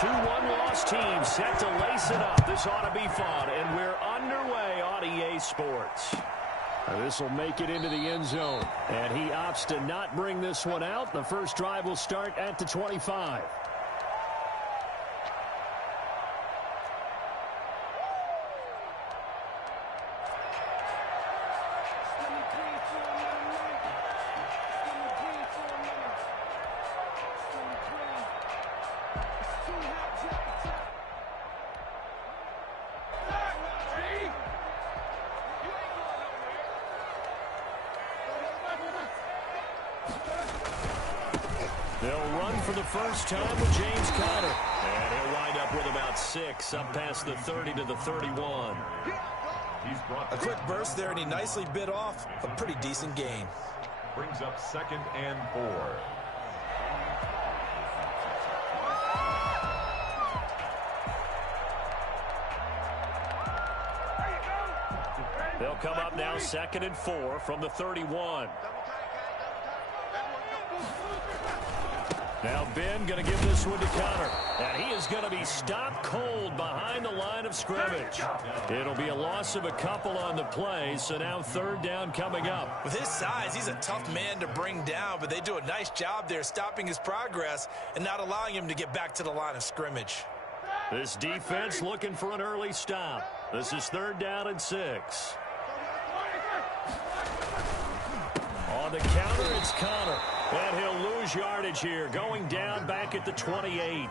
Two one-loss teams set to lace it up. This ought to be fun, and we're underway on EA Sports. This will make it into the end zone, and he opts to not bring this one out. The first drive will start at the 25. They'll run for the first time with James Conner. And he'll wind up with about 6, up past the 30 to the 31. A quick burst there, and he nicely bit off a pretty decent gain. Brings up 2nd and 4. They'll come up now 2nd and 4 from the 31. Now Ben going to give this one to Conner. And he is going to be stopped cold behind the line of scrimmage. It'll be a loss of a couple on the play, so now 3rd down coming up. With his size, he's a tough man to bring down, but they do a nice job there stopping his progress and not allowing him to get back to the line of scrimmage. This defense looking for an early stop. This is 3rd down and 6. On the counter, it's Conner. And he'll lose yardage here, going down back at the 28.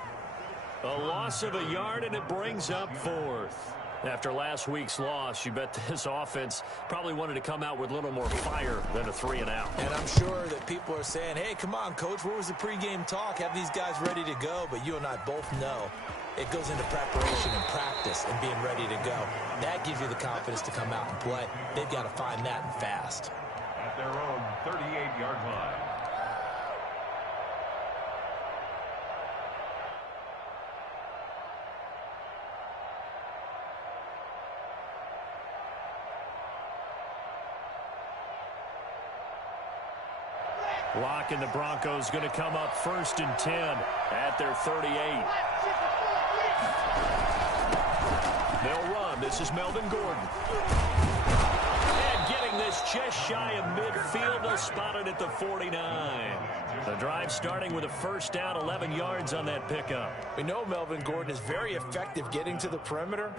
A loss of a yard, and it brings up 4th. After last week's loss, you bet this offense probably wanted to come out with a little more fire than a 3-and-out. And I'm sure that people are saying, hey, come on, Coach, where was the pregame talk? Have these guys ready to go? But you and I both know it goes into preparation and practice and being ready to go. That gives you the confidence to come out and play. They've got to find that and fast. At their own 38-yard line. Lock and the Broncos going to come up 1st and 10 at their 38. They'll run. This is Melvin Gordon. And getting this just shy of midfield. They'll spot it at the 49. The drive starting with a 1st down, 11 yards on that pickup. We know Melvin Gordon is very effective getting to the perimeter,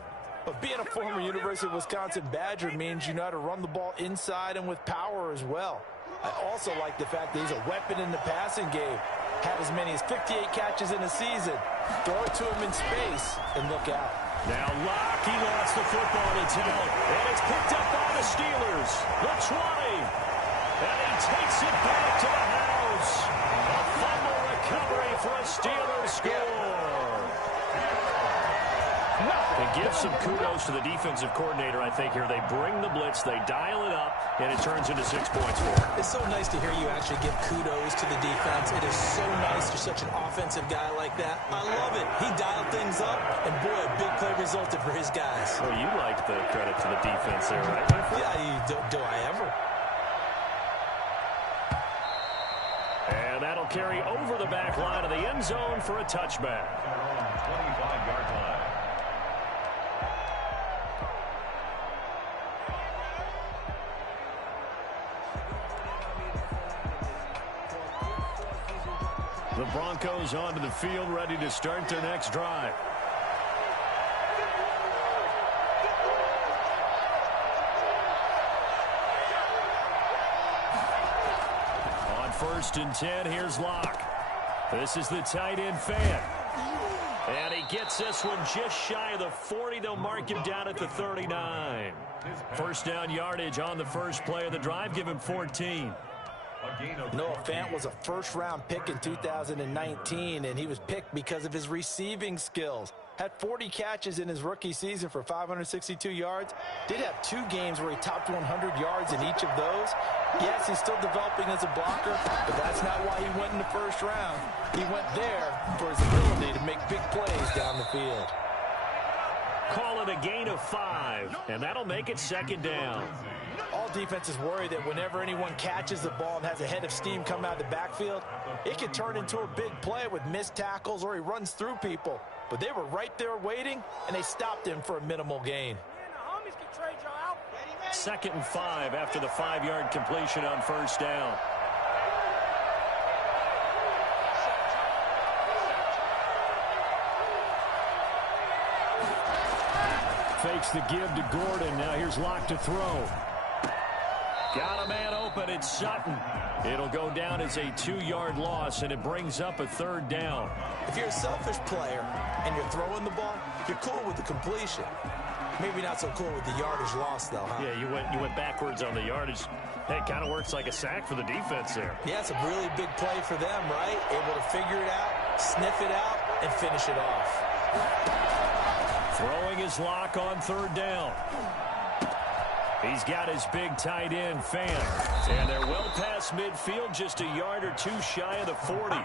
but being a former University of Wisconsin Badger means you know how to run the ball inside and with power as well. I also like the fact that he's a weapon in the passing game. Had as many as 58 catches in a season. Throw it to him in space and look out. Now Locke, he lost the football to Tell. And it's picked up by the Steelers. The 20. And he takes it back to the house. A fumble recovery for a Steelers score. And give some kudos to the defensive coordinator, I think, here. They bring the blitz, they dial it up, and it turns into 6 points for them. It's so nice to hear you actually give kudos to the defense. It is so nice you're such an offensive guy like that. I love it. He dialed things up, and boy, a big play resulted for his guys. Well, you like the credit to the defense there, right? Yeah, do I ever? And that'll carry over the back line of the end zone for a touchback. 25-yard line. The Broncos onto the field, ready to start their next drive. On 1st and 10, here's Locke. This is the tight end fan. And he gets this one just shy of the 40. They'll mark him down at the 39. 1st down yardage on the first play of the drive. Give him 14. Noah Fant was a 1st-round pick in 2019, and he was picked because of his receiving skills. Had 40 catches in his rookie season for 562 yards. Did have 2 games where he topped 100 yards in each of those. Yes, he's still developing as a blocker, but that's not why he went in the 1st round. He went there for his ability to make big plays down the field. Call it a gain of 5, and that'll make it 2nd down. All NFL defenses worry that whenever anyone catches the ball and has a head of steam come out of the backfield, it can turn into a big play with missed tackles or he runs through people. But they were right there waiting, and they stopped him for a minimal gain. 2nd and 5 after the 5-yard completion on first down. Fakes the give to Gordon. Now here's Locke to throw. Got a man open. It's Sutton. It'll go down as a 2-yard loss, and it brings up a 3rd down. If you're a selfish player and you're throwing the ball, you're cool with the completion. Maybe not so cool with the yardage loss, though, huh? Yeah, you went backwards on the yardage. Hey, it kind of works like a sack for the defense there. Yeah, it's a really big play for them, right? Able to figure it out, sniff it out, and finish it off. Throwing his Lock on 3rd down. He's got his big tight end, Fan. And they're well past midfield, just a yard or 2 shy of the 40.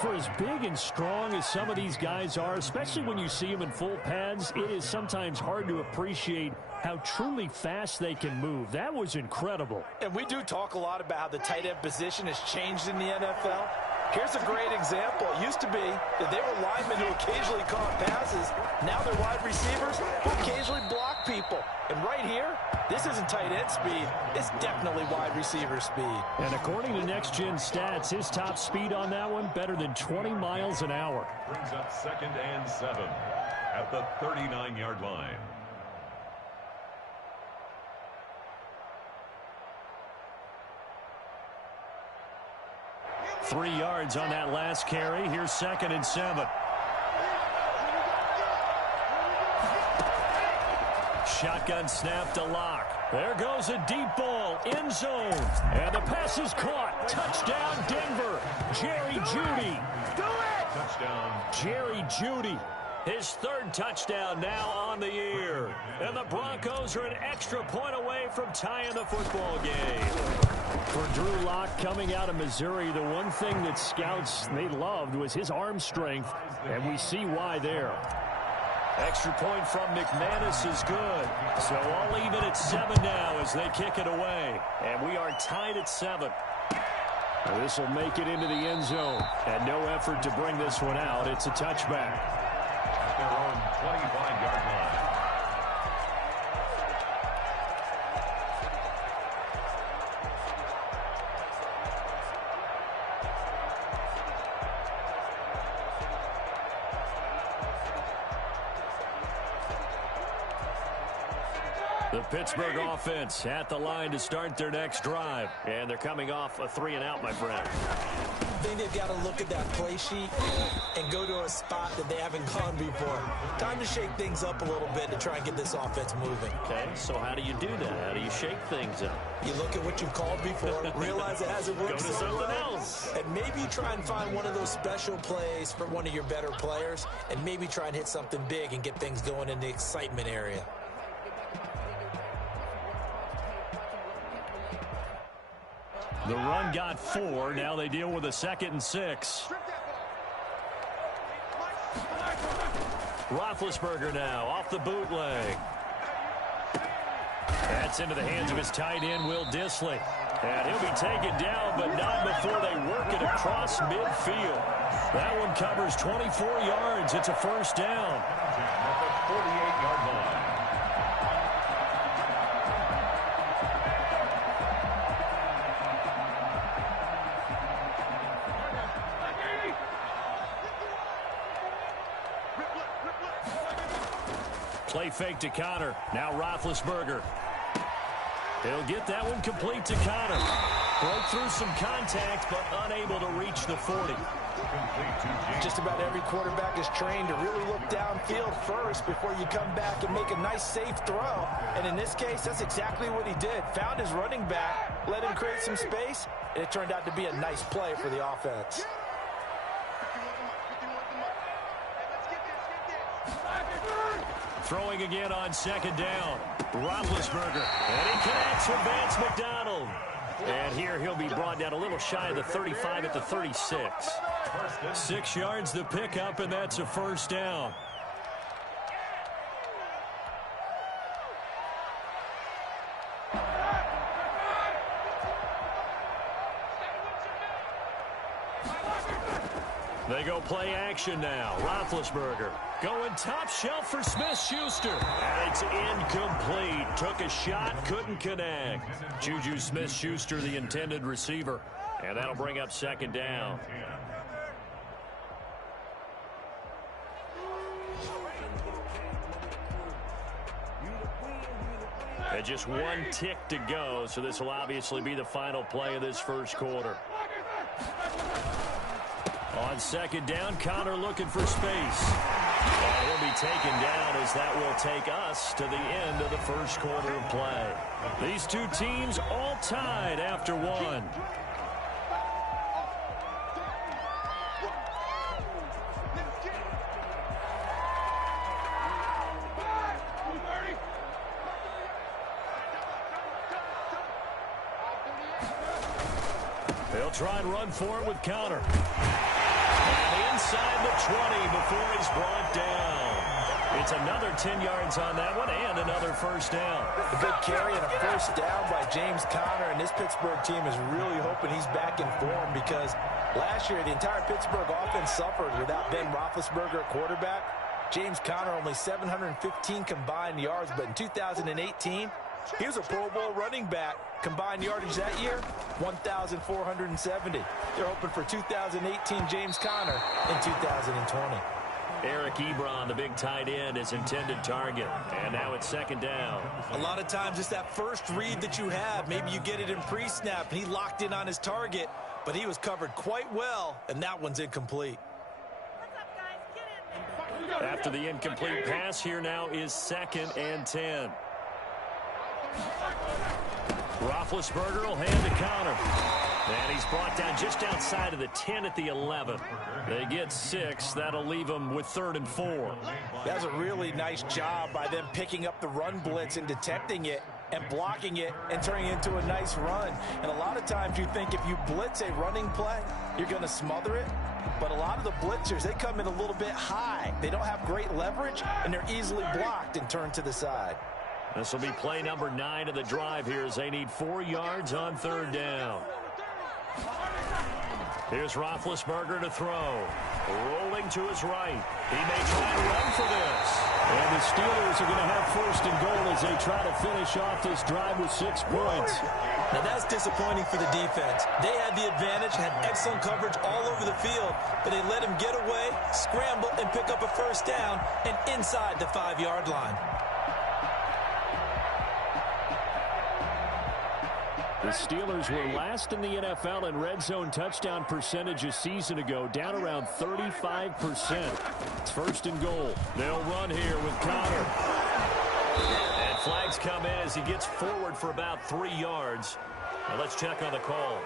For as big and strong as some of these guys are, especially when you see them in full pads, it is sometimes hard to appreciate how truly fast they can move. That was incredible. And we do talk a lot about how the tight end position has changed in the NFL. Here's a great example. It used to be that they were linemen who occasionally caught passes. Now they're wide receivers who occasionally block people. And right here, this isn't tight end speed. It's definitely wide receiver speed. And according to Next Gen Stats, his top speed on that one, better than 20 miles an hour. Brings up 2nd and 7 at the 39-yard line. 3 yards on that last carry. Here's 2nd and 7. Shotgun snap to Locke. There goes a deep ball, end zone. And the pass is caught. Touchdown, Denver. Jerry Jeudy. Touchdown. Jerry Jeudy. His 3rd touchdown now on the year. And the Broncos are an extra point away from tying the football game. For Drew Lock coming out of Missouri, the one thing that scouts they loved was his arm strength, and we see why there. Extra point from McManus is good. So all even at 7 now as they kick it away. And we are tied at 7. This will make it into the end zone. And no effort to bring this one out. It's a touchback. At their own 25-yard line. The Pittsburgh offense at the line to start their next drive. And they're coming off a 3-and-out, my friend. I think they've got to look at that play sheet and go to a spot that they haven't gone before. Time to shake things up a little bit to try and get this offense moving. Okay, so how do you do that? How do you shake things up? You look at what you've called before, realize it hasn't worked Go to so something well, else. and maybe you try and find one of those special plays for one of your better players, and maybe try and hit something big and get things going in the excitement area. The run got 4. Now they deal with a 2nd and 6. Roethlisberger now off the bootleg. That's into the hands of his tight end, Will Dissly. And he'll be taken down, but not before they work it across midfield. That one covers 24 yards. It's a 1st down. At the 48-yard line. Play fake to Connor. Now Roethlisberger. He'll get that one complete to Connor. Broke through some contact, but unable to reach the 40. Just about every quarterback is trained to really look downfield first before you come back and make a nice, safe throw. And in this case, that's exactly what he did. Found his running back, let him create some space, and it turned out to be a nice play for the offense. Throwing again on 2nd down. Roethlisberger. And he connects with Vance McDonald. And here he'll be brought down a little shy of the 35 at the 36. 6 yards the pickup, and that's a 1st down. They go play action now. Roethlisberger going top shelf for Smith-Schuster. And it's incomplete. Took a shot, couldn't connect. Juju Smith-Schuster, the intended receiver. And that'll bring up second down. And just one tick to go, so this will obviously be the final play of this first quarter. On second down, Connor looking for space. And he'll be taken down as that will take us to the end of the first quarter of play. These two teams all tied after one. They'll try and run for it with Connor. And inside the 20 before he's brought down. It's another 10 yards on that one and another first down. A good carry and a first down by James Conner, and this Pittsburgh team is really hoping he's back in form because last year the entire Pittsburgh offense suffered without Ben Roethlisberger at quarterback. James Conner only 715 combined yards, but in 2018, he was a Pro Bowl running back. Combined yardage that year, 1,470. They're hoping for 2018 James Conner in 2020. Eric Ebron, the big tight end, is intended target. And now it's second down. A lot of times it's that first read that you have. Maybe you get it in pre-snap, and he locked in on his target, but he was covered quite well, and that one's incomplete. After the incomplete pass, here now is 2nd and 10. Roethlisberger will hand to Connor. And he's brought down just outside of the 10 at the 11. They get 6. That'll leave them with 3rd and 4. That's a really nice job by them picking up the run blitz and detecting it and blocking it and turning it into a nice run. And a lot of times you think if you blitz a running play, you're going to smother it. But a lot of the blitzers, they come in a little bit high. They don't have great leverage, and they're easily blocked and turned to the side. This will be play number 9 of the drive here as they need 4 yards on 3rd down. Here's Roethlisberger to throw. Rolling to his right. He may try to run for this. And the Steelers are going to have 1st and goal as they try to finish off this drive with 6 points. Now that's disappointing for the defense. They had the advantage, had excellent coverage all over the field, but they let him get away, scramble, and pick up a 1st down and inside the 5-yard line. The Steelers were last in the NFL in red zone touchdown percentage a season ago, down around 35%. It's 1st and goal. They'll run here with Connor. And flags come in as he gets forward for about 3 yards. Now let's check on the call.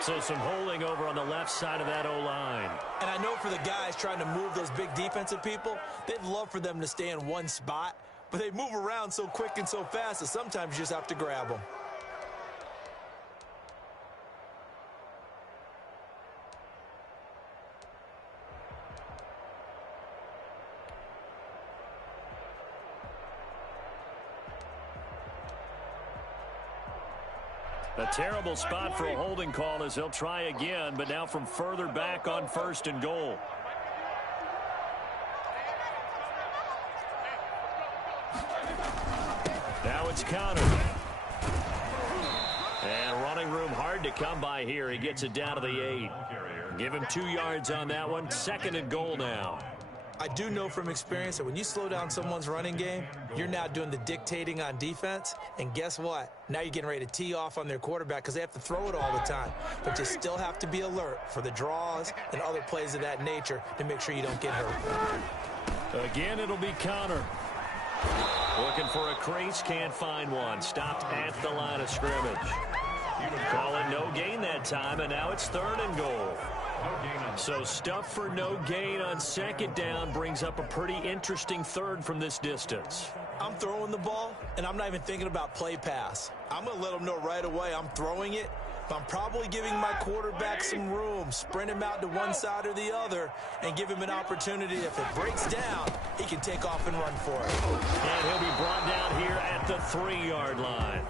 So some holding over on the left side of that O-line. And I know for the guys trying to move those big defensive people, they'd love for them to stay in one spot, but they move around so quick and so fast that sometimes you just have to grab them. A terrible spot for a holding call as they'll try again, but now from further back on 1st and goal. Now it's Connor. And running room hard to come by here. He gets it down to the 8. Give him 2 yards on that one. 2nd and goal now. I do know from experience that when you slow down someone's running game, you're now doing the dictating on defense. And guess what? Now you're getting ready to tee off on their quarterback because they have to throw it all the time. But you still have to be alert for the draws and other plays of that nature to make sure you don't get hurt. Again, it'll be Connor. Looking for a crease, can't find one. Stopped at the line of scrimmage. Call it no gain that time, and now it's 3rd and goal. So stuff for no gain on 2nd down brings up a pretty interesting 3rd from this distance. I'm throwing the ball, and I'm not even thinking about play pass. I'm going to let them know right away I'm throwing it, but I'm probably giving my quarterback some room, sprint him out to one side or the other, and give him an opportunity. If it breaks down, he can take off and run for it. And he'll be brought down here at the 3-yard line.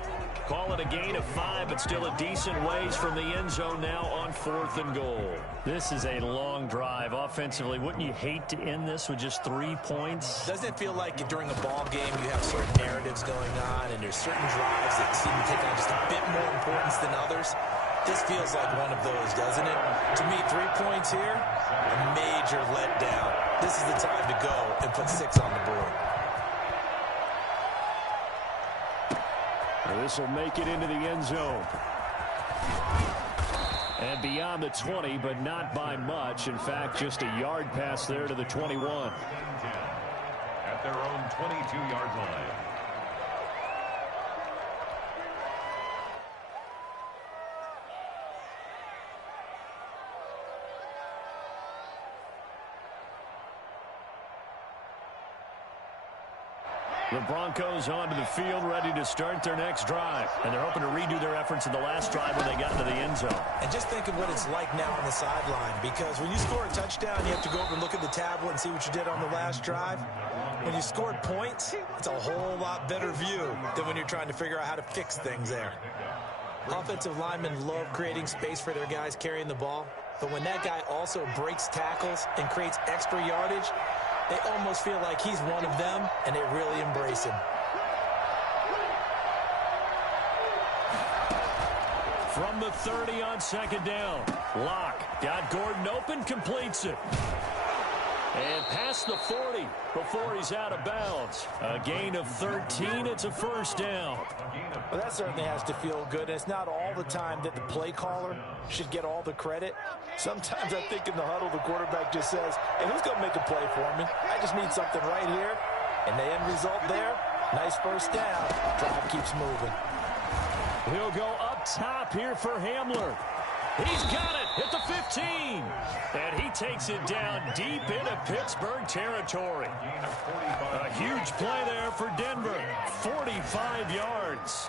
Call it a gain of 5, but still a decent ways from the end zone now on 4th and goal. This is a long drive offensively. Wouldn't you hate to end this with just 3 points? Doesn't it feel like during a ball game you have certain narratives going on and there's certain drives that seem to take on just a bit more importance than others? This feels like one of those, doesn't it? To me, 3 points here, a major letdown. This is the time to go and put 6 on the board. This will make it into the end zone. And beyond the 20, but not by much. In fact, just a yard pass there to the 21. At their own 22-yard line. The Broncos onto the field, ready to start their next drive. And they're hoping to redo their efforts in the last drive when they got into the end zone. And just think of what it's like now on the sideline, because when you score a touchdown, you have to go over and look at the tablet and see what you did on the last drive. When you scored points, it's a whole lot better view than when you're trying to figure out how to fix things there. Offensive linemen love creating space for their guys carrying the ball, but when that guy also breaks tackles and creates extra yardage, they almost feel like he's one of them, and they really embrace him. From the 30 on 2nd down. Locke got Gordon open, completes it. And past the 40 before he's out of bounds. A gain of 13. It's a 1st down. Well, that certainly has to feel good. And it's not all the time that the play caller should get all the credit. Sometimes I think in the huddle, the quarterback just says, hey, who's going to make a play for me? I just need something right here. And the end result there, nice 1st down. Drive keeps moving. He'll go up top here for Hamler. He's got it at the 15. And he takes it down deep into Pittsburgh territory. A huge play there for Denver. 45 yards.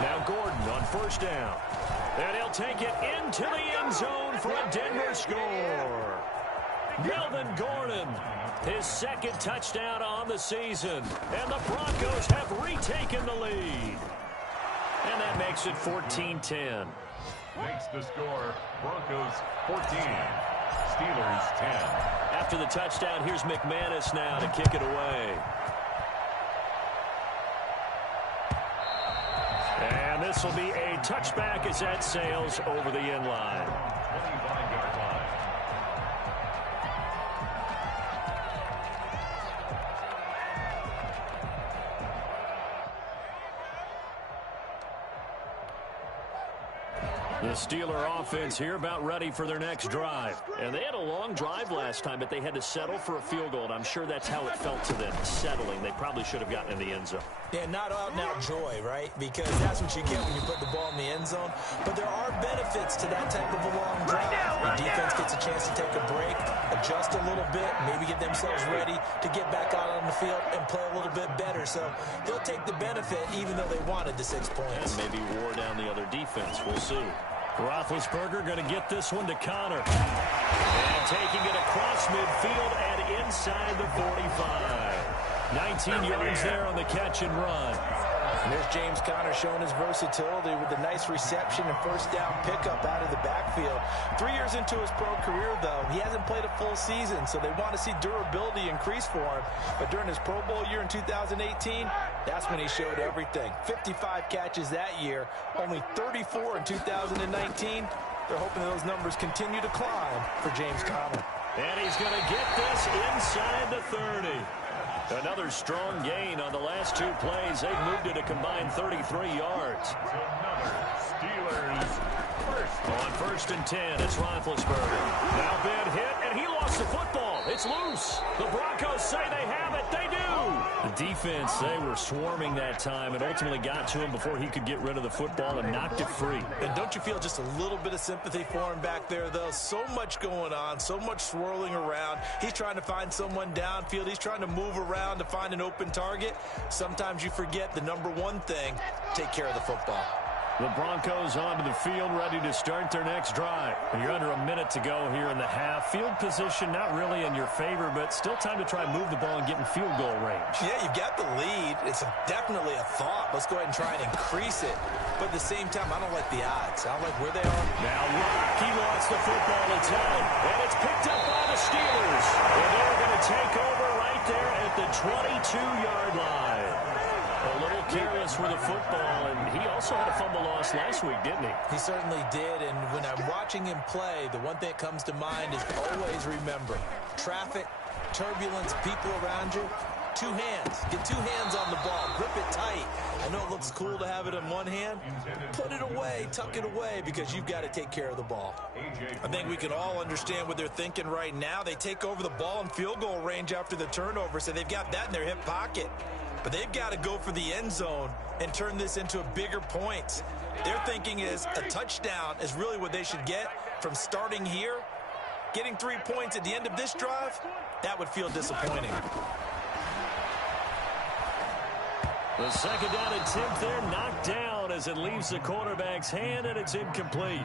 Now Gordon on 1st down. And he'll take it into the end zone for a Denver score. Melvin Gordon, his 2nd touchdown on the season. And the Broncos have retaken the lead. And that makes it 14-10. Makes the score Broncos 14, Steelers 10. After the touchdown, here's McManus now to kick it away. And this will be a touchback as that sails over the end line. 25-yard line. The Steeler offense here about ready for their next drive. And they had a long drive last time, but they had to settle for a field goal. And I'm sure that's how it felt to them, settling. They probably should have gotten in the end zone. Yeah, not out-and-out joy, right? Because that's what you get when you put the ball in the end zone. But there are benefits to that type of a long drive. The defense gets a chance to take a break, adjust a little bit, maybe get themselves ready to get back out on the field and play a little bit better. So they'll take the benefit even though they wanted the 6 points. And maybe wore down the other defense. We'll see. Roethlisberger going to get this one to Connor. And taking it across midfield and inside the 45. 19 yards there on the catch and run. And there's James Conner showing his versatility with a nice reception and 1st down pickup out of the backfield. 3 years into his pro career, though, he hasn't played a full season, so they want to see durability increase for him. But during his Pro Bowl year in 2018, that's when he showed everything. 55 catches that year, only 34 in 2019. They're hoping those numbers continue to climb for James Conner. And he's going to get this inside the 30. Another strong gain on the last 2 plays. They've moved it a combined 33 yards. Another Steelers first. On 1st and 10, it's Roethlisberger. Now bad hit, and he lost the football. It's loose. The Broncos say they have it. They do. defense, they were swarming that time and ultimately got to him before he could get rid of the football and knocked it free. And don't you feel just a little bit of sympathy for him back there, though? So much going on, so much swirling around. He's trying to find someone downfield. He's trying to move around to find an open target. Sometimes you forget the number one thing, take care of the football. The Broncos onto the field, ready to start their next drive. And you're under a minute to go here in the half. Field position not really in your favor, but still time to try and move the ball and get in field goal range. Yeah, you've got the lead. It's definitely a thought. Let's go ahead and try and increase it. But at the same time, I don't like the odds. I don't like where they are. Now Rocky wants the football to town, and it's picked up by the Steelers. And they're going to take over right there at the 22-yard line. A little careless with the football, and he also had a fumble loss last week, didn't he? He certainly did, and when I'm watching him play, the one thing that comes to mind is always remember, traffic, turbulence, people around you, two hands. Get two hands on the ball. Grip it tight. I know it looks cool to have it in one hand. Put it away. Tuck it away because you've got to take care of the ball. I think we can all understand what they're thinking right now. They take over the ball in field goal range after the turnover, so they've got that in their hip pocket. But they've got to go for the end zone and turn this into a bigger point. Their thinking is a touchdown is really what they should get from starting here. Getting 3 points at the end of this drive, that would feel disappointing. The second down attempt there knocked down as it leaves the quarterback's hand, and it's incomplete.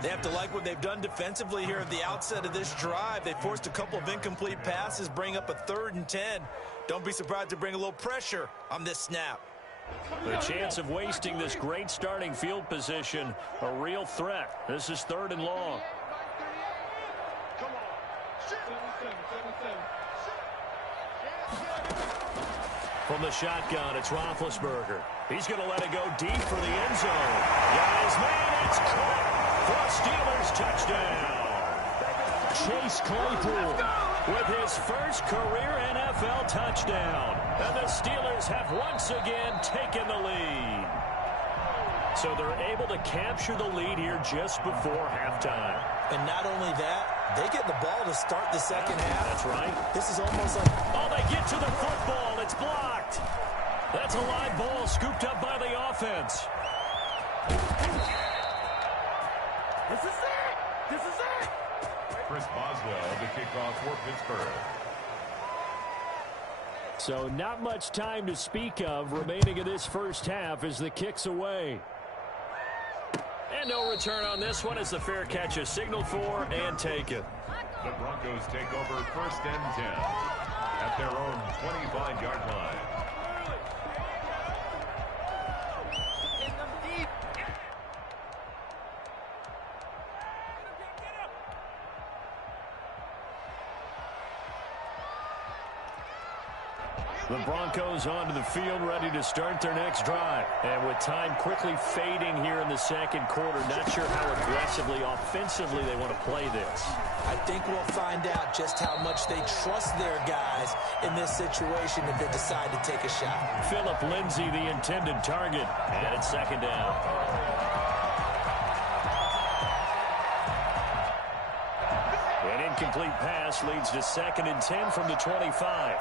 They have to like what they've done defensively here at the outset of this drive. They forced a couple of incomplete passes, bring up a 3rd and 10. Don't be surprised to bring a little pressure on this snap. The chance of wasting this great starting field position, a real threat. This is 3rd and long. From the shotgun, it's Roethlisberger. He's going to let it go deep for the end zone. Got his man, it's caught for a Steelers touchdown. Chase Claypool with his first career NFL touchdown. And the Steelers have once again taken the lead. So they're able to capture the lead here just before halftime. And not only that, they get the ball to start the second half. That's right. This is almost like... Oh, they get to the football. It's blocked. That's a live ball scooped up by the offense. This is it. This is it. Chris Boswell to kick off for Pittsburgh. So not much time to speak of remaining in this first half as the kick's away. And no return on this one as the fair catch is signaled for and taken. The Broncos take over 1st and 10 at their own 25-yard line. The Broncos onto the field, ready to start their next drive. And with time quickly fading here in the second quarter, not sure how aggressively, offensively they want to play this. I think we'll find out just how much they trust their guys in this situation if they decide to take a shot. Phillip Lindsay, the intended target, and it's 2nd down. An incomplete pass leads to 2nd and 10 from the 25.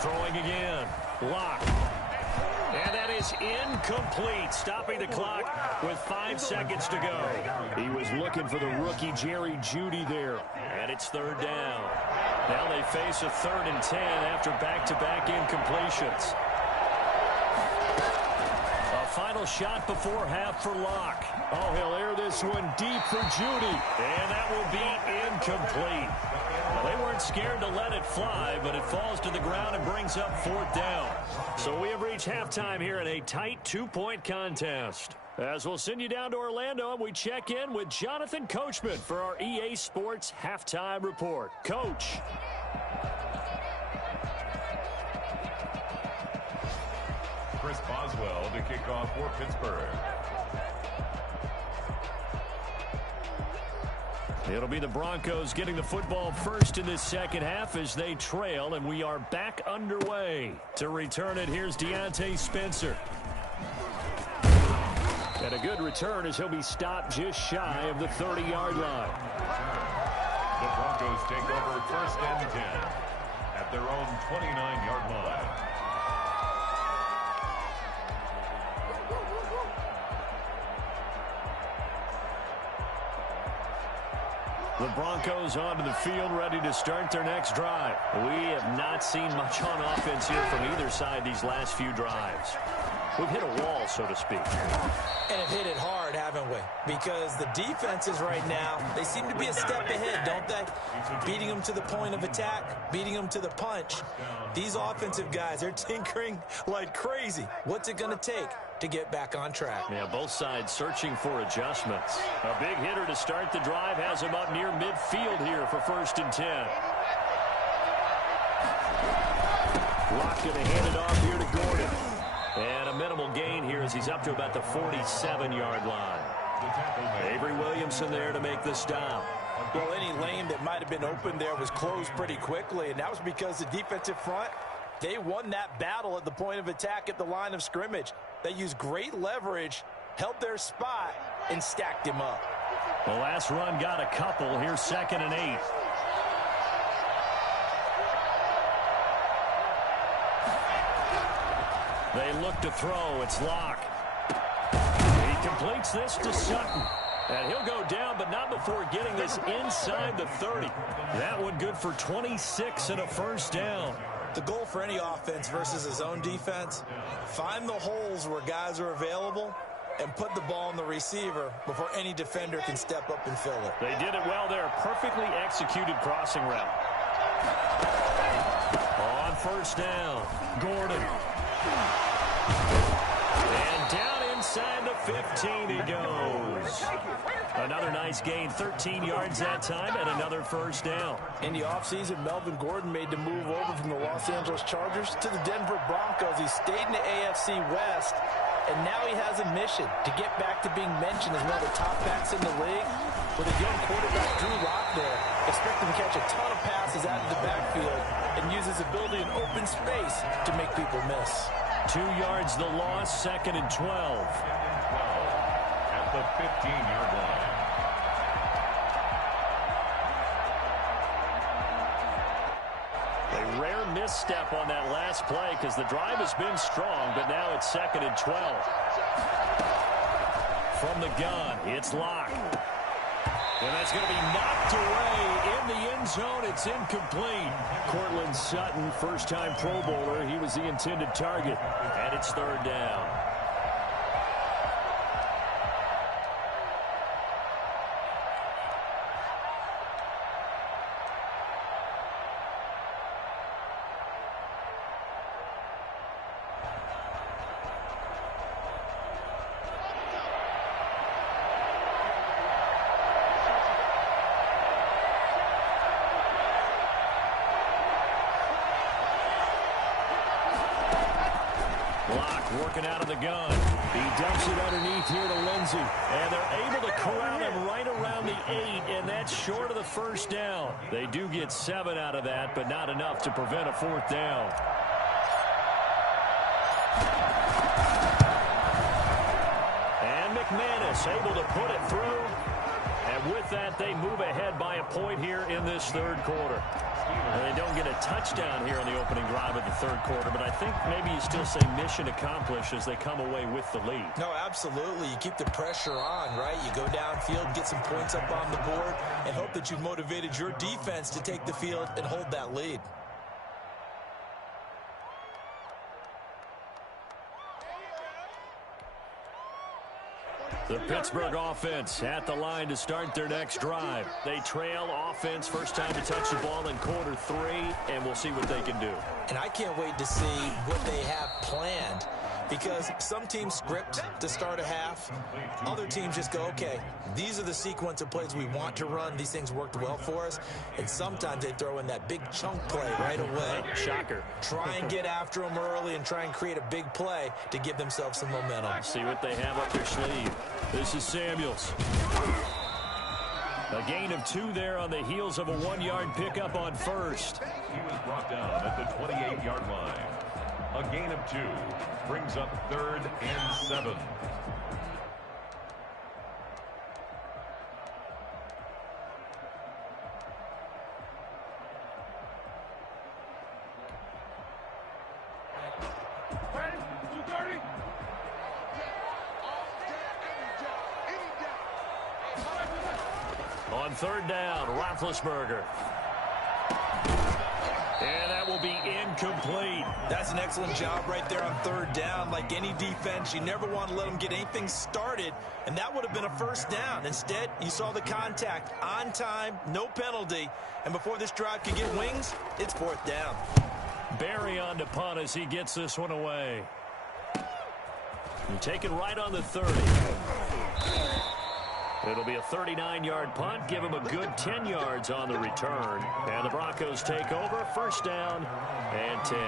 Throwing again. Lock. And that is incomplete, stopping the clock with 5 seconds to go. He was looking for the rookie Jerry Jeudy there. And it's 3rd down. Now they face a 3rd and 10 after back-to-back incompletions. A final shot before half for Locke. Oh, he'll air this one deep for Jeudy. And that will be incomplete. Well, they weren't scared to let it fly, but it falls to the ground and brings up 4th down. So we have reached halftime here in a tight 2-point contest. As we'll send you down to Orlando, and we check in with Jonathan Coachman for our EA Sports Halftime Report. Coach. Chris Boswell to kick off for Pittsburgh. It'll be the Broncos getting the football first in this second half as they trail, and we are back underway. To return it, here's Deontay Spencer. And a good return as he'll be stopped just shy of the 30-yard line. The Broncos take over first and 10 at their own 29-yard line. The Broncos onto the field, ready to start their next drive. We have not seen much on offense here from either side these last few drives. We've hit a wall, so to speak. And have hit it hard, haven't we? Because the defenses right now, they seem to be a step ahead, don't they? Beating them to the point of attack, beating them to the punch. These offensive guys are tinkering like crazy. What's it going to take to get back on track? Yeah, both sides searching for adjustments. A big hitter to start the drive has him up near midfield here for first and 10. Lock going to hand it off here to Gordon. And a minimal gain here as he's up to about the 47-yard line. Avery Williamson there to make the stop. Well, any lane that might have been open there was closed pretty quickly, and that was because the defensive front, they won that battle at the point of attack at the line of scrimmage. They used great leverage, held their spot, and stacked him up. The last run got a couple. Here's 2nd and 8. They look to throw. It's Locke. He completes this to Sutton. And he'll go down, but not before getting this inside the 30. That one good for 26 and a first down. The goal for any offense versus a zone defense, find the holes where guys are available and put the ball in the receiver before any defender can step up and fill it. They did it well there. Perfectly executed crossing route. On first down, Gordon. And down inside the 15 he goes. Another nice gain, 13 yards that time, and another first down. In the offseason, Melvin Gordon made the move over from the Los Angeles Chargers to the Denver Broncos. He stayed in the AFC West, and now he has a mission to get back to being mentioned as one of the top backs in the league. With a young quarterback, Drew Lock there, expect him to catch a ton of passes out of the backfield and use his ability in open space to make people miss. 2 yards the loss, 2nd and 12. At the 15-yard line. A rare misstep on that last play because the drive has been strong, but now it's 2nd and 12. From the gun, it's Locke. And that's going to be knocked away in the end zone. It's incomplete. Cortland Sutton, first-time Pro Bowler. He was the intended target. And it's 3rd down. Working out of the gun. He dumps it underneath here to Lindsey. And they're able to corral him right around the 8, and that's short of the first down. They do get 7 out of that, but not enough to prevent a 4th down. And McManus able to put it through. And with that, they move ahead by a point here in this 3rd quarter. And they don't get a touchdown here in the opening drive of the 3rd quarter, but I think maybe you still say mission accomplished as they come away with the lead. No, absolutely. You keep the pressure on, right? You go downfield, get some points up on the board, and hope that you've motivated your defense to take the field and hold that lead. The Pittsburgh offense at the line to start their next drive. They trail offense, first time to touch the ball in quarter 3, and we'll see what they can do. And I can't wait to see what they have planned, because some teams script to start a half. Other teams just go, okay, these are the sequence of plays we want to run. These things worked well for us. And sometimes they throw in that big chunk play right away. Shocker. Try and get after them early and try and create a big play to give themselves some momentum. See what they have up their sleeve. This is Samuels. A gain of 2 there on the heels of a 1-yard pickup on first. He was brought down at the 28-yard line. A gain of 2 brings up 3rd and 7. On 3rd down, Roethlisberger. And that will be incomplete. That's an excellent job right there on 3rd down. Like any defense, you never want to let them get anything started, and that would have been a 1st down. Instead, you saw the contact on time, no penalty, and before this drive could get wings, it's 4th down. Barry on to punt as he gets this one away. And taken right on the 30. It'll be a 39-yard punt. Give him a good 10 yards on the return. And the Broncos take over. 1st down and 10.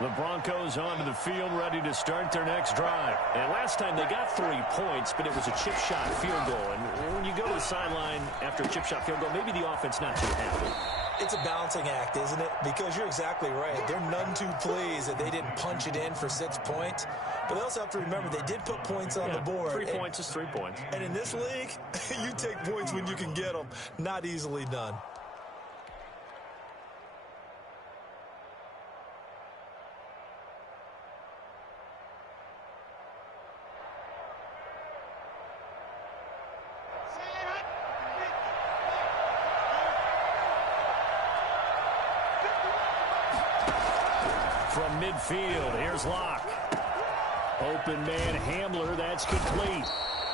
The Broncos onto the field, ready to start their next drive. And last time they got 3 points, but it was a chip shot field goal. And when you go to the sideline after a chip shot field goal, maybe the offense not too happy. It's a balancing act, isn't it? Because you're exactly right. They're none too pleased that they didn't punch it in for 6 points. But they also have to remember they did put points on the board. 3 points is 3 points. And in this league, you take points when you can get them. Not easily done. From midfield, here's Locke. Open man Hamler, that's complete.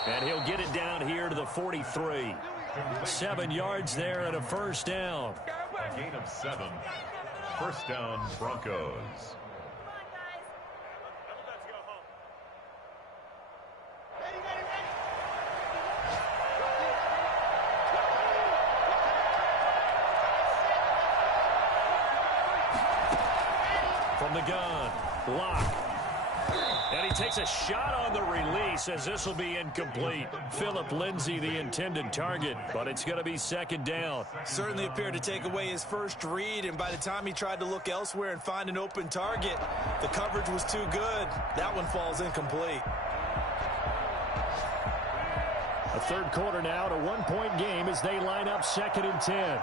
And he'll get it down here to the 43. 7 yards there and a 1st down. A gain of 7. 1st down, Broncos. From the gun, Locke. And he takes a shot on the release as this will be incomplete. Philip Lindsay, the intended target, but it's going to be 2nd down. Certainly appeared to take away his first read, and by the time he tried to look elsewhere and find an open target, the coverage was too good. That one falls incomplete. A 3rd quarter now, to 1-point game as they line up 2nd and 10.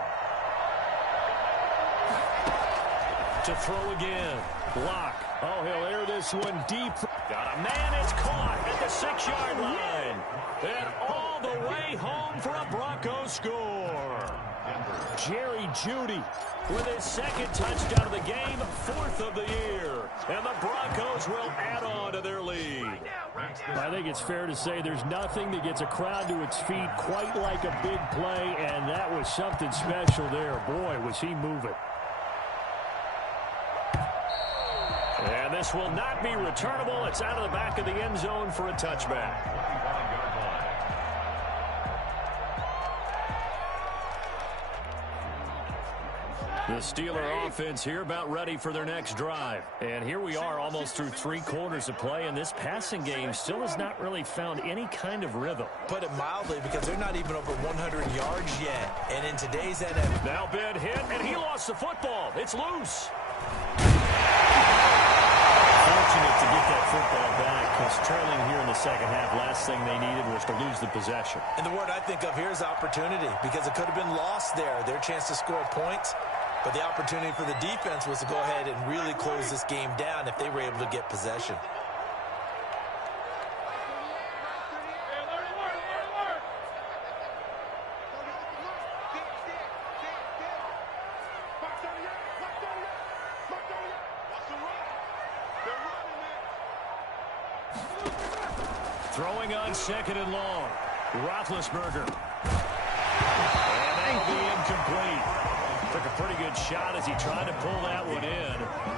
To throw again. Locke. Oh, he'll air this one deep. Got a man. It's caught at the 6-yard line. And all the way home for a Broncos score. Jerry Jeudy with his 2nd touchdown of the game, 4th of the year. And the Broncos will add on to their lead. I think it's fair to say there's nothing that gets a crowd to its feet quite like a big play, and that was something special there. Boy, was he moving. And this will not be returnable. It's out of the back of the end zone for a touchback. The Steeler offense here about ready for their next drive. And here we are almost through 3 quarters of play, and this passing game still has not really found any kind of rhythm. Put it mildly, because they're not even over 100 yards yet. And in today's NFL... Now Ben hit, and he lost the football. It's loose. Fortunate to get that football back, because trailing here in the 2nd half, last thing they needed was to lose the possession. And the word I think of here is opportunity, because it could have been lost there, their chance to score points. But the opportunity for the defense was to go ahead and really close this game down if they were able to get possession. Throwing on 2nd and long. Roethlisberger. And that'll be incomplete. Took a pretty good shot as he tried to pull that one in.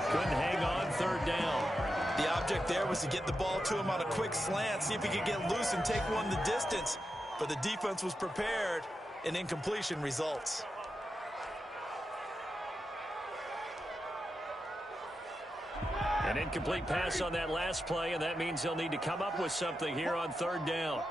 Couldn't hang on third down. The object there was to get the ball to him on a quick slant, see if he could get loose and take one the distance. But the defense was prepared, and incompletion results. An incomplete pass on that last play, and that means they'll need to come up with something here on third down.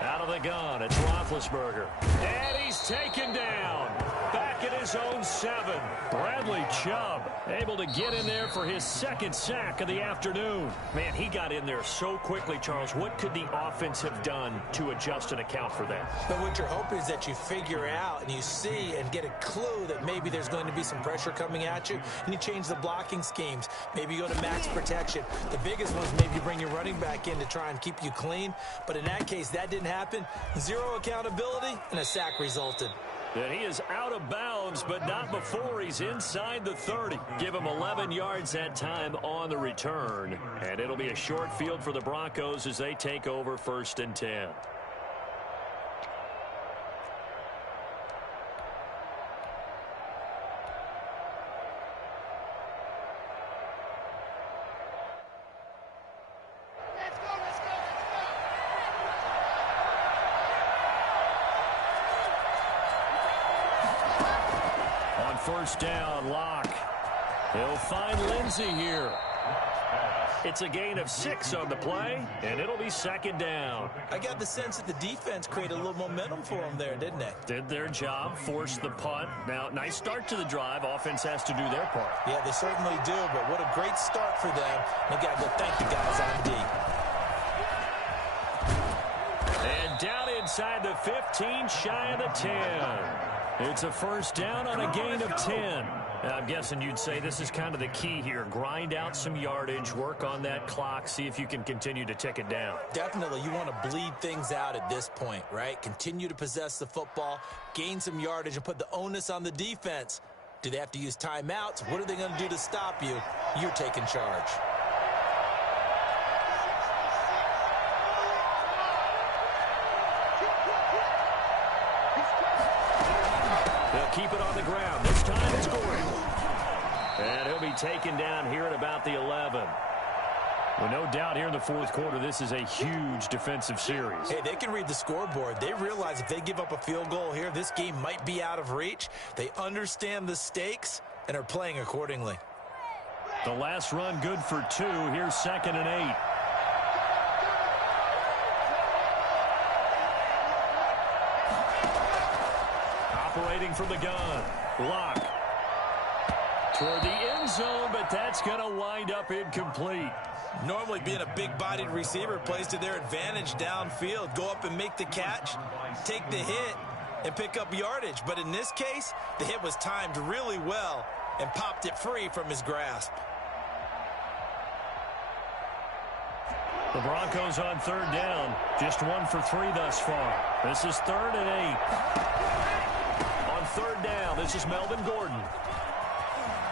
Out of the gun, it's Roethlisberger. And he's taken down. Back at his own 7. Bradley Chubb able to get in there for his second sack of the afternoon. Man, he got in there so quickly, Charles. What could the offense have done to adjust and account for that? But what you're hoping is that you figure out and you see and get a clue that maybe there's going to be some pressure coming at you, and you change the blocking schemes. Maybe you go to max protection. The biggest one's maybe you bring your running back in to try and keep you clean. But in that case, that didn't happen. Zero accountability, and a sack resulted. And he is out of bounds, but not before he's inside the 30. Give him 11 yards that time on the return. And it'll be a short field for the Broncos as they take over 1st and 10. First down, Locke. He'll find Lindsey here. It's a gain of 6 on the play, and it'll be 2nd down. I got the sense that the defense created a little momentum for them there, didn't they? Did their job, forced the punt. Now, nice start to the drive. Offense has to do their part. Yeah, they certainly do, but what a great start for them. They got to go thank the guys on D. And down inside the 15, shy of the 10. It's a first down on a gain of 10. I'm guessing you'd say this is kind of the key here. Grind out some yardage, work on that clock, see if you can continue to tick it down. Definitely. You want to bleed things out at this point, right? Continue to possess the football, gain some yardage, and put the onus on the defense. Do they have to use timeouts? What are they going to do to stop you? You're taking charge. Keep it on the ground. This time it's Gordon. And he'll be taken down here at about the 11. Well, no doubt here in the 4th quarter, this is a huge defensive series. Hey, they can read the scoreboard. They realize if they give up a field goal here, this game might be out of reach. They understand the stakes and are playing accordingly. The last run good for 2. Here's 2nd and 8. Operating from the gun. Locke. Toward the end zone, but that's going to wind up incomplete. Normally being a big-bodied receiver plays to their advantage downfield. Go up and make the catch, take the hit, and pick up yardage. But in this case, the hit was timed really well and popped it free from his grasp. The Broncos on 3rd down. Just 1 for 3 thus far. This is 3rd and 8. On 3rd down, this is Melvin Gordon.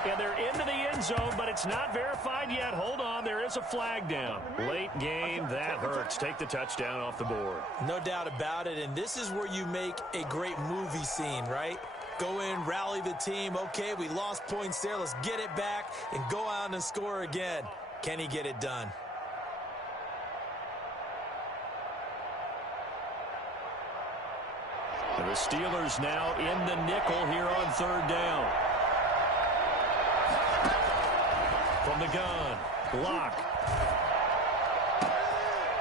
And they're into the end zone, but it's not verified yet. Hold on, there is a flag down. Late game, that hurts. Take the touchdown off the board. No doubt about it, and this is where you make a great movie scene, right? Go in, rally the team. Okay, we lost points there. Let's get it back and go out and score again. Can he get it done? And the Steelers now in the nickel here on 3rd down. From the gun, Locke.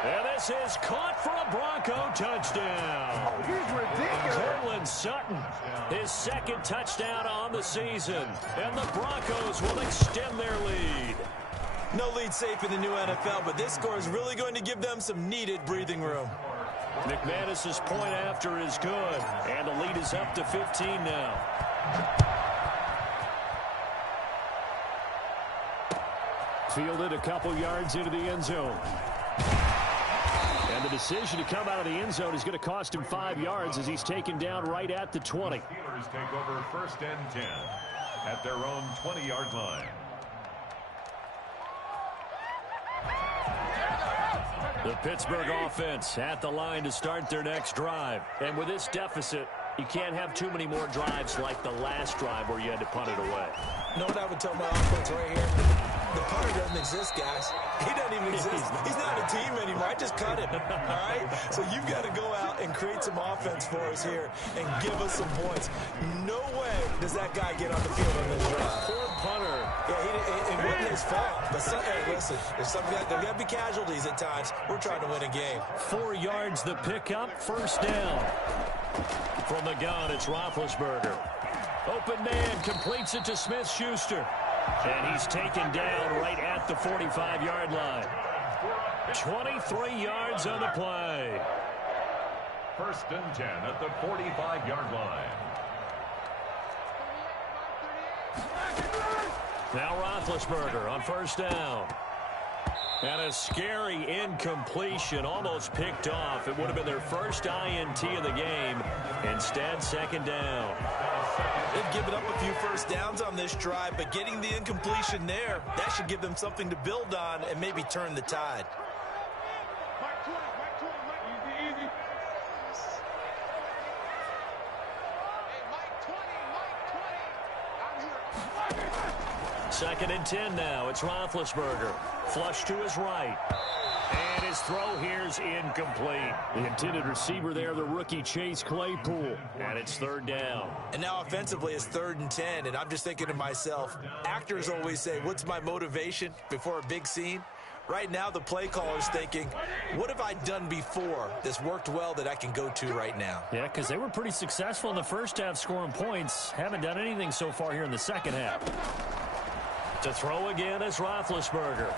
And this is caught for a Bronco touchdown. He's ridiculous. Cortland Sutton, his 2nd touchdown on the season. And the Broncos will extend their lead. No lead safe in the new NFL, but this score is really going to give them some needed breathing room. McManus's point after is good, and the lead is up to 15 now. Fielded a couple yards into the end zone. And the decision to come out of the end zone is going to cost him 5 yards as he's taken down right at the 20. Steelers take over 1st and 10 at their own 20-yard line. The Pittsburgh offense at the line to start their next drive. And with this deficit, you can't have too many more drives like the last drive where you had to punt it away. You know what I would tell my offense right here? The punter doesn't exist, guys. He doesn't even exist. He's not a team anymore. I just cut him, all right? So you've got to go out and create some offense for us here and give us some points. No way does that guy get on the field on this drive. Poor punter. Yeah, it wasn't his fault. But, hey, listen, there's got to be casualties at times. We're trying to win a game. 4 yards the pickup, first down. From the gun, it's Roethlisberger. Open man, completes it to Smith-Schuster. And he's taken down right at the 45-yard line. 23 yards on the play. First and 10 at the 45-yard line. Now Roethlisberger on first down. And a scary incompletion, almost picked off. It would have been their first INT of the game. Instead, second down. They've given up a few first downs on this drive, but getting the incompletion there, that should give them something to build on and maybe turn the tide. Second and 10 now. It's Roethlisberger. Flush to his right. And his throw here's incomplete. The intended receiver there, the rookie Chase Claypool. And it's third down. And now offensively it's 3rd and 10. And I'm just thinking to myself, actors always say, what's my motivation before a big scene? Right now the play caller's thinking, what have I done before that's worked well that I can go to right now? Yeah, because they were pretty successful in the first half scoring points. Haven't done anything so far here in the second half. To throw again is Roethlisberger.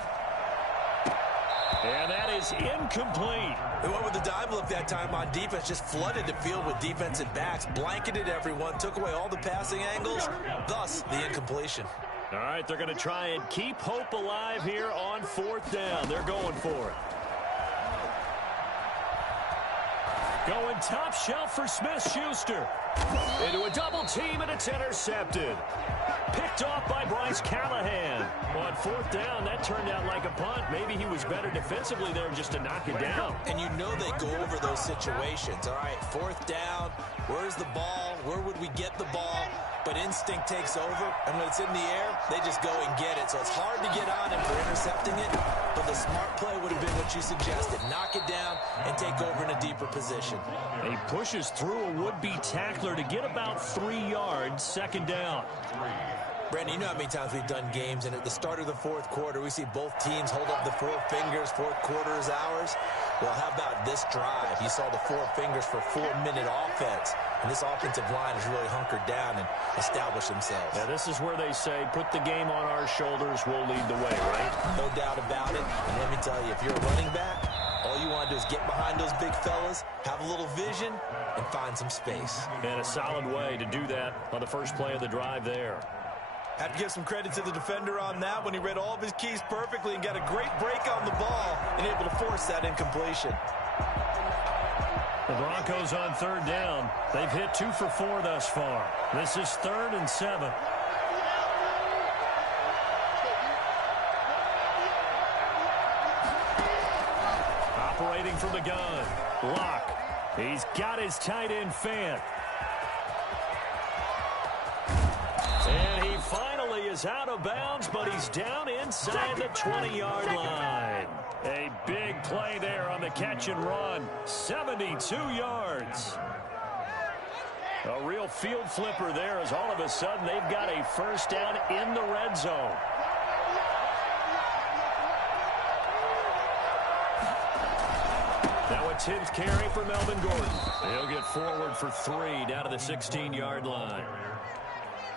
And that is incomplete. They went with the dime look that time on defense, just flooded the field with defensive backs, blanketed everyone, took away all the passing angles, thus the incompletion. All right, they're going to try and keep hope alive here on 4th down. They're going for it. Going top shelf for Smith-Schuster. Into a double team, and it's intercepted. Picked off by Bryce Callahan. On 4th down, that turned out like a punt. Maybe he was better defensively there just to knock it down. And you know they go over those situations. All right, 4th down, where's the ball? Where would we get the ball? But instinct takes over, and when it's in the air, they just go and get it. So it's hard to get on him for intercepting it, but the smart play would have been what you suggested. Knock it down and take over in a deeper position. He pushes through a would-be tackler to get about 3 yards, second down. Brandon, you know how many times we've done games, and at the start of the 4th quarter, we see both teams hold up the 4 fingers, 4th quarter is ours. Well, how about this drive? You saw the 4 fingers for 4-minute offense, and this offensive line has really hunkered down and established themselves. Yeah, this is where they say, put the game on our shoulders, we'll lead the way, right? No doubt about it, and let me tell you, if you're a running back, all you want to do is get behind those big fellas, have a little vision, and find some space. And a solid way to do that on the first play of the drive there. Have to give some credit to the defender on that when he read all of his keys perfectly and got a great break on the ball and able to force that incompletion. The Broncos on 3rd down. They've hit 2 for 4 thus far. This is 3rd and 7. Operating from the gun. Lock. He's got his tight end Fant. And he finally is out of bounds, but he's down inside the 20-yard line. A big play there on the catch and run. 72 yards. A real field flipper there as all of a sudden they've got a first down in the red zone. Now a 10th carry for Melvin Gordon. He'll get forward for 3 down to the 16-yard line.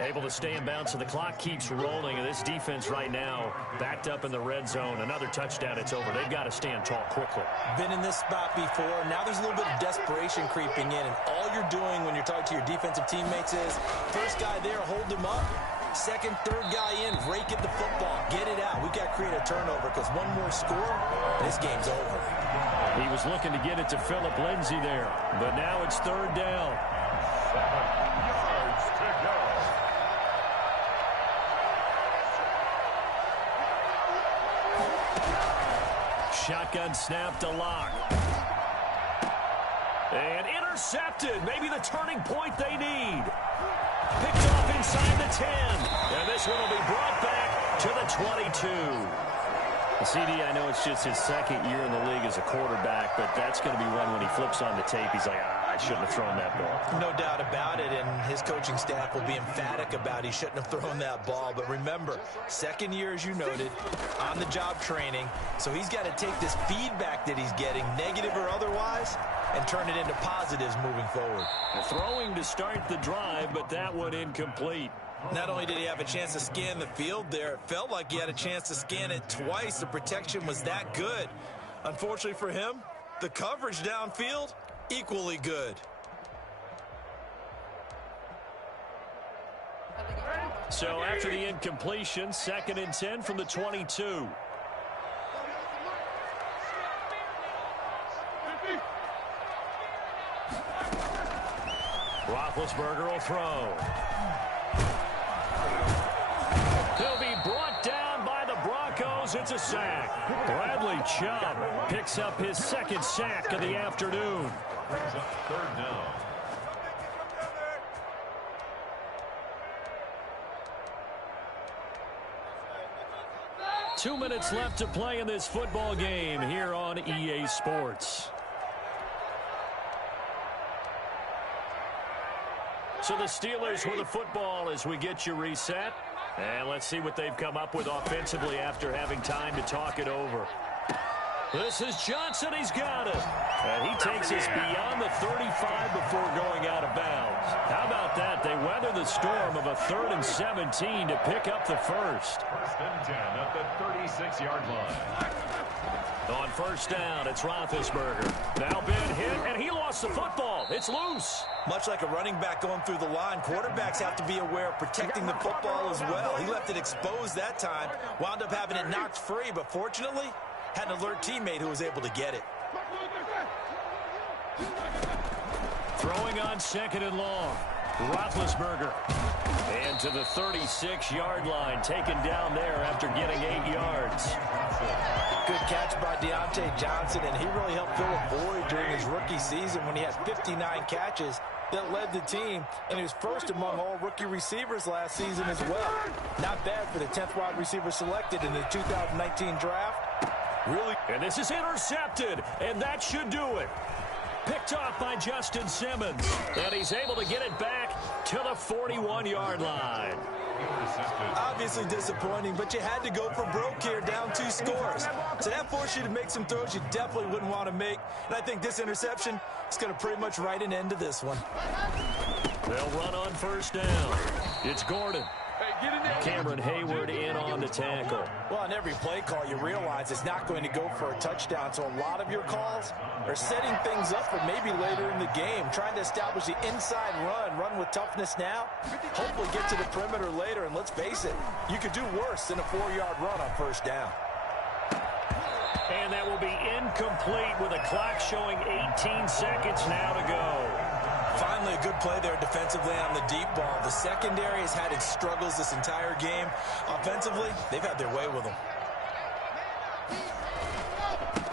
Able to stay in bounds, so the clock keeps rolling. And this defense right now backed up in the red zone. Another touchdown, it's over. They've got to stand tall quickly. Been in this spot before. Now there's a little bit of desperation creeping in. And all you're doing when you're talking to your defensive teammates is, first guy there, hold him up. Second, third guy in, rake at the football. Get it out. We've got to create a turnover because one more score, this game's over. He was looking to get it to Phillip Lindsay there. But now it's 3rd down. 7 yards to go. Shotgun snap to Lock. And intercepted. Maybe the turning point they need. Picked off inside the 10. And this one will be brought back to the 22. CD, I know it's just his second year in the league as a quarterback, but that's going to be one when he flips on the tape. He's like, I shouldn't have thrown that ball. No doubt about it, and his coaching staff will be emphatic about he shouldn't have thrown that ball. But remember, second year, as you noted, on-the-job training, so he's got to take this feedback that he's getting, negative or otherwise, and turn it into positives moving forward. Throwing to start the drive, but that one incomplete. Not only did he have a chance to scan the field there, it felt like he had a chance to scan it twice. The protection was that good. Unfortunately for him, the coverage downfield, equally good. So after the incompletion, 2nd and 10 from the 22. Roethlisberger will throw. He'll be brought down by the Broncos. It's a sack. Bradley Chubb picks up his 2nd sack of the afternoon. Brings up 3rd down. Two minutes left to play in this football game here on EA Sports. So the Steelers with the football as we get you reset. And let's see what they've come up with offensively after having time to talk it over. This is Johnson. He's got it. And he takes us beyond the 35 before going out of bounds. How about that? They weather the storm of a 3rd and 17 to pick up the first. 1st and 10 at the 36-yard line. On 1st down, it's Roethlisberger. Now been hit, and he lost the football. It's loose. Much like a running back going through the line, quarterbacks have to be aware of protecting the football as well. He left it exposed that time, wound up having it knocked free, but fortunately, had an alert teammate who was able to get it. Throwing on 2nd and long. Roethlisberger. And to the 36-yard line, taken down there after getting 8 yards. Good catch by Deontay Johnson, and he really helped fill a void during his rookie season when he had 59 catches that led the team, and he was first among all rookie receivers last season as well. Not bad for the 10th wide receiver selected in the 2019 draft. Really. And this is intercepted, and that should do it. Picked off by Justin Simmons, and he's able to get it back to the 41-yard line. Obviously disappointing, but you had to go for broke here, down 2 scores. So that forced you to make some throws you definitely wouldn't want to make. And I think this interception is going to pretty much write an end to this one. They'll run on 1st down. It's Gordon. Cameron Hayward in on the tackle. Well, on every play call, you realize it's not going to go for a touchdown. So a lot of your calls are setting things up for maybe later in the game, trying to establish the inside run with toughness now, hopefully get to the perimeter later. And let's face it, you could do worse than a 4-yard run on 1st down. And that will be incomplete with a clock showing 18 seconds now to go. Finally, a good play there defensively on the deep ball. The secondary has had its struggles this entire game. Offensively, they've had their way with them.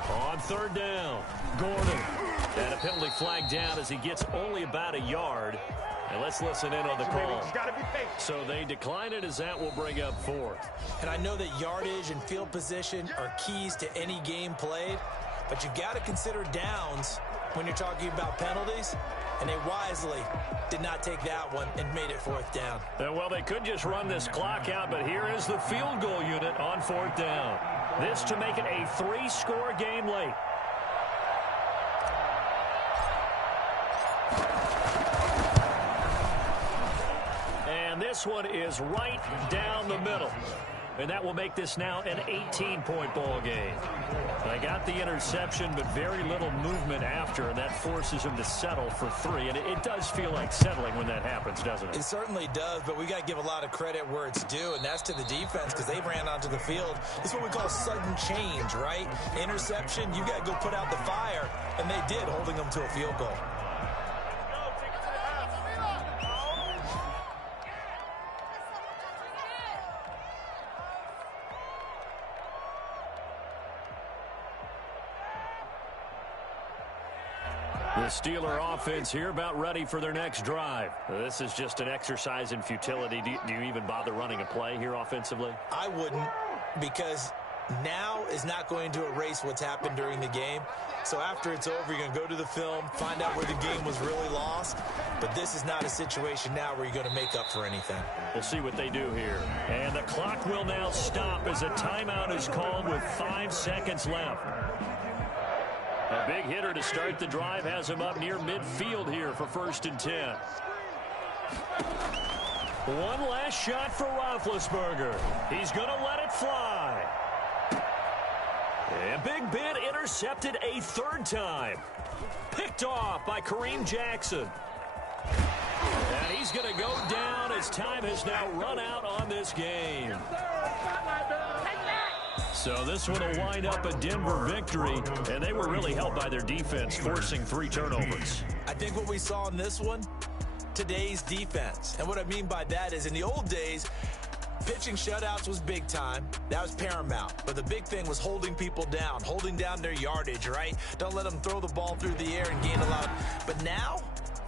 On 3rd down, Gordon. And a penalty flag down as he gets only about a yard. And let's listen in on the call. So they decline it as that will bring up 4th. And I know that yardage and field position are keys to any game played, but you got to consider downs when you're talking about penalties. And they wisely did not take that one and made it 4th down. Well, they could just run this clock out, but here is the field goal unit on 4th down. This to make it a 3-score game late. And this one is right down the middle. And that will make this now an 18-point ball game. They got the interception, but very little movement after, and that forces him to settle for 3. And it does feel like settling when that happens, doesn't it? It certainly does, but we got to give a lot of credit where it's due, and that's to the defense because they ran onto the field. It's what we call sudden change, right? Interception, you got to go put out the fire, and they did, holding them to a field goal. The Steeler offense here about ready for their next drive. This is just an exercise in futility. Do you even bother running a play here offensively? I wouldn't, because now is not going to erase what's happened during the game. So after it's over, you're going to go to the film, find out where the game was really lost. But this is not a situation now where you're going to make up for anything. We'll see what they do here. And the clock will now stop as a timeout is called with 5 seconds left. A big hitter to start the drive has him up near midfield here for 1st and 10. One last shot for Roethlisberger. He's going to let it fly. And Big Ben intercepted a 3rd time. Picked off by Kareem Jackson. And he's going to go down as time has now run out on this game. So this one will wind up a Denver victory, and they were really helped by their defense, forcing 3 turnovers. I think what we saw in this one, today's defense. And what I mean by that is in the old days, pitching shutouts was big time. That was paramount. But the big thing was holding people down, holding down their yardage, right? Don't let them throw the ball through the air and gain a lot. But now,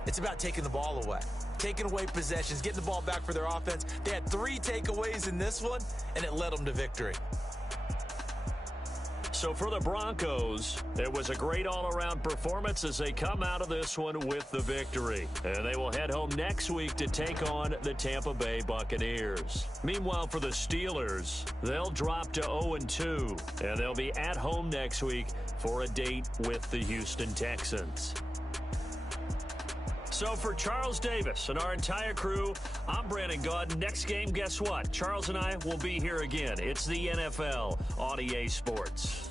it's about taking the ball away. Taking away possessions, getting the ball back for their offense. They had 3 takeaways in this one, and it led them to victory. So for the Broncos, it was a great all-around performance as they come out of this one with the victory. And they will head home next week to take on the Tampa Bay Buccaneers. Meanwhile, for the Steelers, they'll drop to 0-2, and they'll be at home next week for a date with the Houston Texans. So for Charles Davis and our entire crew, I'm Brandon Gaudin. Next game, guess what? Charles and I will be here again. It's the NFL on EA Sports.